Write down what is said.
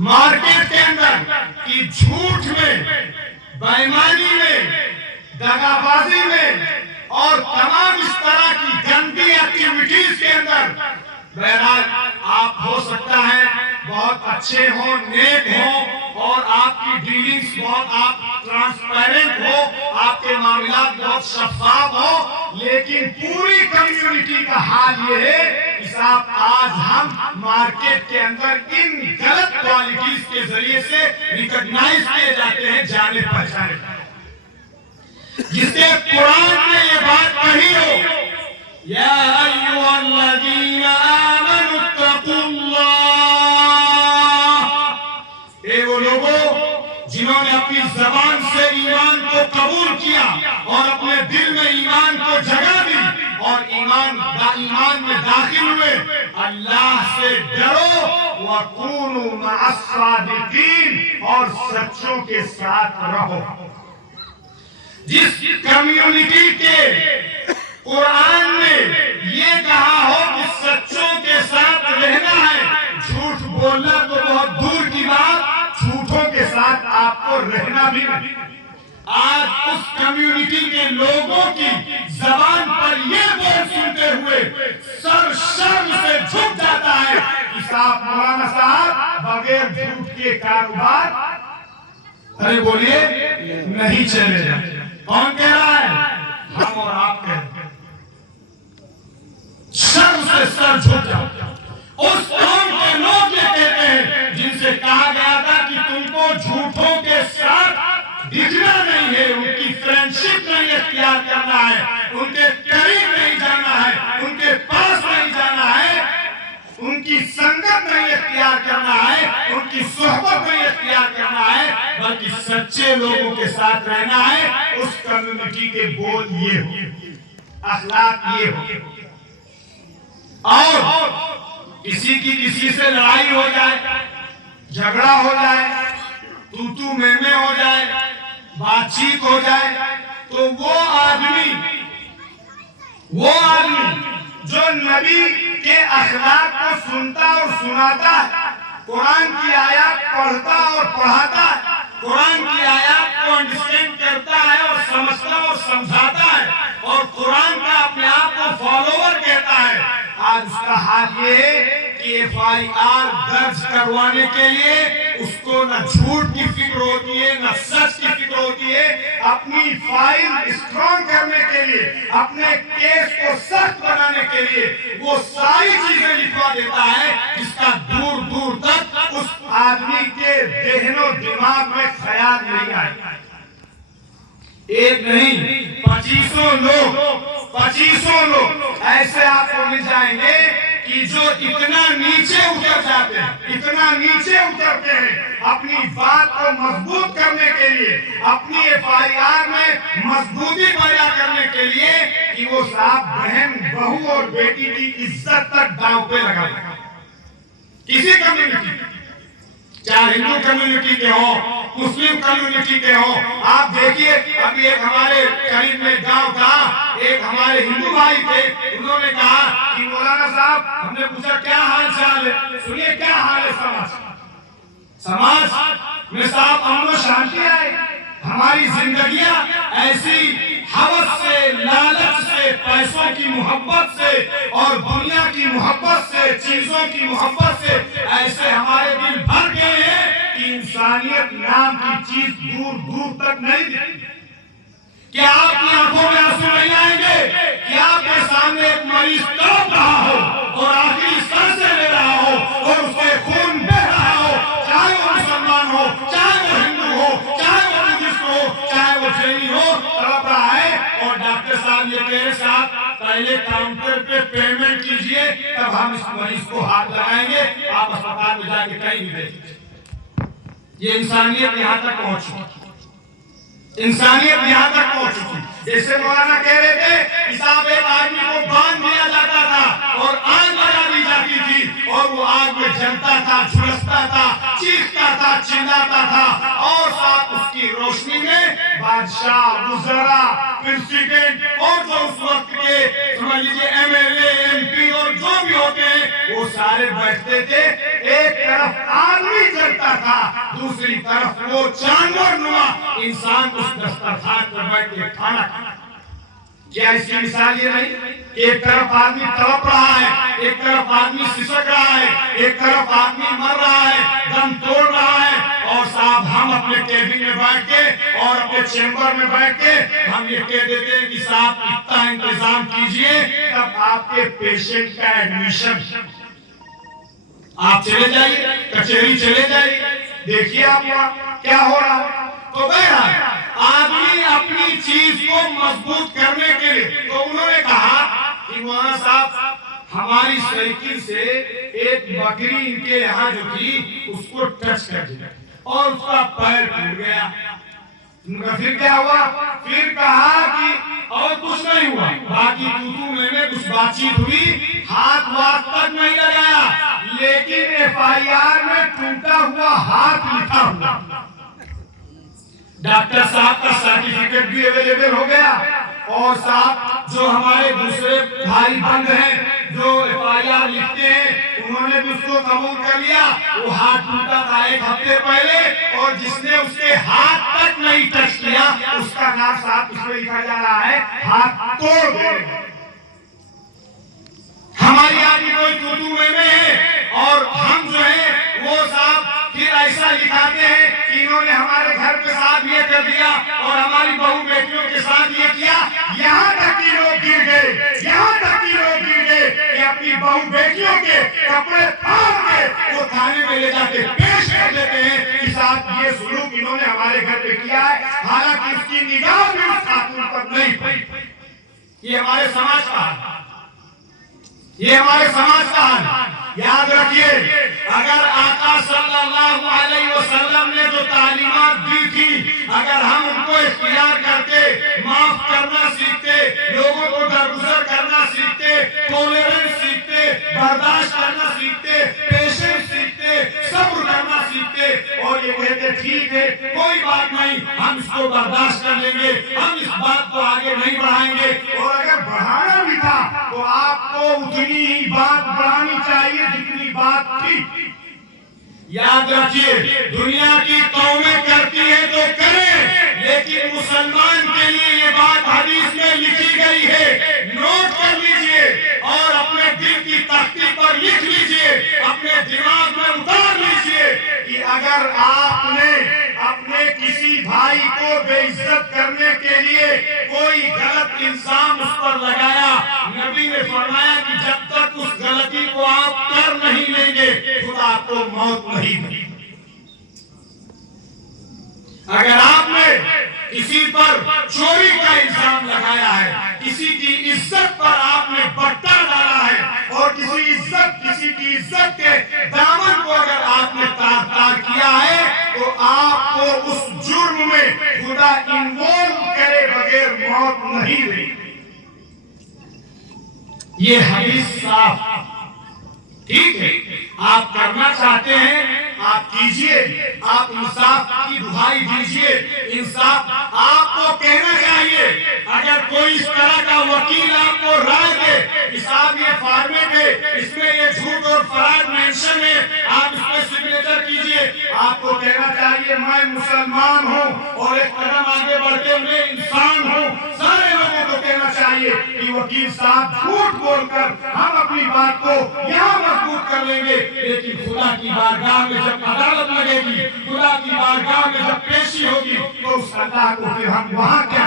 Market کے اندر کی جھوٹ میں، بےایمانی میں، دغا بازی میں اور تمام اس طرح کی گندی ایکٹیویٹیز کے اندر بہرحال آپ ہو سکتا ہے بہت اچھے ہوں، نیک ہوں اور آپ کی ڈیلنگز بہت آپ ٹرانسپیرنٹ ہو، آپ کے معاملات بہت شفاف ہو، لیکن پوری کمیونٹی کا حال یہ ہے کہ صاحب آج ہم مارکیٹ کے اندر ان غلط کوالٹیز کے ذریعے سے ریکگنائز کیے جاتے ہیں، جانے پہچانے، جس سے قرآن نے یہ بات کہی ہو یا ایھا الذین آمنوا اتقوا اللہ، اے وہ لوگوں جنہوں نے اپنی زبان سے ایمان کو قبول کیا اور اپنے دل میں ایمان کو جگہ دی اور ایمان میں داخل ہوئے، اللہ سے ڈرو وَكُونُوا مَعَ الصَّادِقِينَ اور سچوں کے ساتھ رہو۔ جس کمیونٹی کے قرآن نے یہ کہا ہو کہ سچوں کے ساتھ رہنا ہے، جھوٹ بولنا تو بہت دور کی بات، جھوٹوں کے ساتھ آپ کو رہنا بھی نہیں۔ آج اس کمیونٹی کے لوگوں کی زبان پر یہ بول سنتے ہوئے سر شرم سے جھک جاتا ہے کہ صاحب مولانا صاحب بغیر جھوٹ کے کاروبار ارے بولیے نہیں چلے گا۔ کون کہہ رہا ہے؟ ہم اور آپ کہہ رہے ہیں۔ شرم سے سر جھک جاؤ۔ اس قوم کے لوگ یہ کہتے ہیں جن سے کہا گیا تھا کہ تم کو جھوٹوں کے ساتھ دکھنا نہیں ہے، ان کی فرینڈشپ نہیں اختیار کرنا ہے، ان کے قریب نہیں جانا ہے، ان کے پاس نہیں جانا ہے، ان کی سنگت نہیں اختیار کرنا ہے، ان کی صحبت نہیں اختیار کرنا ہے، بلکہ سچے لوگوں کے ساتھ رہنا ہے۔ اس کمیونٹی کے بول یہ ہو، اخلاق یہ ہو، اور کسی سے لڑائی ہو جائے، جھگڑا ہو جائے، تو میں ہو جائے، بات چیت ہو جائے، تو وہ آدمی جو نبی کے اخلاق کو سنتا اور سناتا ہے، قرآن کی آیات پڑھتا اور پڑھاتا ہے، قرآن کی آیات کو انڈرسٹینڈ کرتا ہے اور سمجھتا اور سمجھاتا ہے، اور قرآن کا اپنے آپ کو فالوور کہتا ہے، آج اس کا حال یہ ہے کہ FIR درج کروانے کے لیے اس کو نہ جھوٹ کی فکر ہوتی ہے، نہ سچ کی فکر ہوتی ہے، اپنی فائل اسٹرانگ کرنے کے لیے، اپنے کیس کو سخت بنانے کے لیے وہ ساری چیزیں لکھوا دیتا ہے جس کا دور دور تک اس آدمی کے ذہن و دماغ میں خیال نہیں آئے۔ ایک نہیں 2500 لوگ ایسے آپ کو مل جائیں گے کہ جو اتنا نیچے اتر جاتے ہیں، اتنا نیچے اترتے ہیں اپنی بات کو مضبوط کرنے کے لیے، اپنی FIR میں مضبوطی پیدا کرنے کے لیے کہ وہ صاحب بہن، بہو اور بیٹی کی عزت تک داؤ پہ لگا دیں۔ کسی کمیونٹی، چاہے ہندو کمیونٹی کے ہوں، مسلم کمیونٹی کے ہوں، آپ دیکھیے ابھی ایک ہمارے قریب میں گاؤں تھا، ایک ہمارے ہندو بھائی تھے، انہوں نے کہا کہ مولانا صاحب، ہم نے پوچھا کیا حال چال ہے؟ سنیے کیا حال ہے سماج میں صاحب امن و شانتی آئے، ہماری زندگیاں ایسی ہوس سے، لالچ سے، پیسوں کی محبت سے اور دنیا کی محبت سے، چیزوں کی محبت سے ایسے ہمارے دل بھر گئے ہیں کہ انسانیت نام کی چیز دور دور تک نہیں دکھتی۔ کیا آپ کی آنکھوں میں آنسو نہیں آئیں گے کہ آپ کے سامنے ایک مریض تڑپ رہا ہو اور آخری سانسیں لے رہا ہو اور اس کے خون بہہ رہا ہو، چاہے وہ مسلمان ہو، چاہے وہ ہندو ہو، چاہے وہ بدھسٹ ہو، چاہے وہ جینی ہو، تڑپ رہا ہے، اور ڈاکٹر صاحب یہ کہہ رہے صاحب پہلے کاؤنٹر پہ پیمنٹ کیجئے تب ہم اس مریض کو ہاتھ لگائیں گے، آپ اسپتال میں جا کے کہیں بھی دیکھیں۔ یہ انسانیت یہاں تک پہنچ چکی، انسانیت یہاں تک پہنچ چکی۔ جیسے مولانا کہہ رہے تھے کہ صاحب ایک آدمی کو باندھ دیا جاتا تھا اور آگ لگا دی جاتی تھی اور وہ آگ میں جلتا تھا، جھلستا تھا، چیختا تھا، چلاتا تھا، اور ساتھ اس کی روشنی میں بادشاہ، وزراء، پریزیڈنٹ اور جو اس وقت کے سمجھ لیجیے MLA، MP اور جو بھی ہوتے ہیں وہ سارے بیٹھتے تھے، ایک طرف آدمی چلتا تھا، دوسری طرف وہ جانور نما انسان اس دسترخوان پر بیٹھ کے کھانا کھاتا۔ کیا اس کی مثال یہ نہیں کہ ایک طرف آدمی تڑپ رہا ہے، ایک طرف آدمی سسک رہا ہے، ایک طرف آدمی مر رہا ہے، دم توڑ رہا ہے، اور صاحب ہم اپنے کیبن میں بیٹھ کے اور اپنے چیمبر میں بیٹھ کے ہم یہ کہہ دیتے ہیں کہ صاحب اتنا انتظام کیجئے، تب آپ کے پیشنٹ کا ایڈمیشن، آپ چلے جائیے کچہری، چلے جائیے، دیکھیے آپ وہاں کیا ہو رہا ہے۔ تو بہرحال آدمی اپنی چیز کو مضبوط کرنے کے لیے، تو انہوں نے کہا کہ مولانا صاحب ہماری سائیکل سے ایک بکری ان کے یہاں جو تھی اس کو ٹچ کر دیا اور اس کا پیر ٹوٹ گیا۔ پھر کیا ہوا؟ پھر کہا کہ اور کچھ نہیں ہوا، باقی تو میں کچھ بات چیت ہوئی، ہاتھ وات تک نہیں لگایا، لیکن FIR میں ٹوٹا ہوا ہاتھ لکھا ہوا۔ ڈاکٹر صاحب کا سرٹیفکیٹ بھی اویلیبل ہو گیا، اور صاحب جو ہمارے دوسرے بھائی بند ہیں جو FIR لکھتے ہیں انہوں نے بھی اس کو قبول کر لیا۔ وہ ہاتھ ٹوٹا تھا 1 ہفتے پہلے، اور جس نے اس کے ہاتھ تک نہیں ٹچ کیا اس کا نام صاحب اس میں لکھا جا رہا ہے ہاتھ توڑ دے۔ ہماری آدمی کوئی تو میں ہے، اور ہم جو ہیں وہ صاحب پھر ایسا لکھاتے ہیں کہ انہوں نے ہمارے گھر کے ساتھ یہ کر دیا اور ہماری بہو بیٹیوں کے ساتھ یہ کیا، یہاں تک کہ لوگ گر گئے، یہاں تک کہ لوگ گر گئے کہ اپنی بہو بیٹیوں کے کپڑے پھاڑ کے وہ تھانے میں لے جا کے پیش کر دیتے ہیں کہ صاحب یہ سلوک انہوں نے ہمارے گھر پہ کیا ہے، حالانکہ اس کی نگاہ بھی اس خاتون پر نہیں پڑی۔ یہ ہمارے سماج کا حال ہے، یہ ہمارے سماج کا حال ہے۔ یاد رکھیے اگر آقا صلی اللہ علیہ وسلم نے جو تعلیمات دی تھی، اگر ہم ان کو اختیار کرتے، معاف کرنا سیکھتے، لوگوں کو درگزر کرنا سیکھتے، ٹولرنس سیکھتے، برداشت کرنا سیکھتے، پیشنس سیکھتے، صبر کرنا سیکھتے، اور یہ کہتے ٹھیک ہے کوئی بات نہیں ہم اس کو برداشت کر لیں گے، ہم اس بات کو آگے نہیں بڑھائیں گے، اور اگر بڑھانا بھی تھا تو آپ کو اتنی ہی بات بڑھانی چاہیے جتنی بات تھی۔ یاد رکھیے دنیا کی قومیں کرتی ہیں تو کریں، لیکن مسلمان کے لیے یہ بات حدیث میں لکھی گئی ہے، نوٹ کر لیجئے اور اپنے دل کی تختی پر لکھ لیجئے، اپنے دماغ میں اتار لیجئے کہ اگر آپ نے اپنے کسی بھائی کو بے عزت کرنے کے لیے کوئی غلط الزام اس پر لگایا، نبی نے فرمایا کہ جب تک اس غلطی کو آپ کر نہیں لیں گے خدا آپ کو موت نہیں دے۔ اگر آپ نے کسی پر چوری کا الزام لگایا ہے، کسی کی عزت پر آپ نے بٹا ڈالا ہے، اور کسی کی عزت کے دامن کو اگر آپ نے تار کیا ہے تو آپ کو اس جرم میں خدا انوالو کرے بغیر موت نہیں دے۔ یہ حدیث صاف، ٹھیک ہے آپ کرنا چاہتے ہیں آپ کیجئے، آپ انصاف کی دہائی دیجئے، انصاف آپ کو کہنا چاہیے۔ اگر کوئی اس طرح کا وکیل آپ کو رائے دے کہ صاحب یہ فارمیٹ ہے، اس میں یہ جھوٹ اور فراڈ مینشن ہے، آپ اس میں سگنیچر کیجئے، آپ کو کہنا چاہیے میں مسلمان ہوں اور ایک قدم آگے بڑھ کے میں انسان ہوں۔ سارے لوگوں کو کہنا چاہیے کہ وکیل صاحب جھوٹ بول کر ہم اپنی بات کو یہاں مضبوط کر لیں گے، لیکن خدا کی بارگاہ میں جب عدالت لگے گی، خدا کی بارگاہ میں جب پیشی ہوگی تو اس اللہ کو پھر ہم وہاں کیا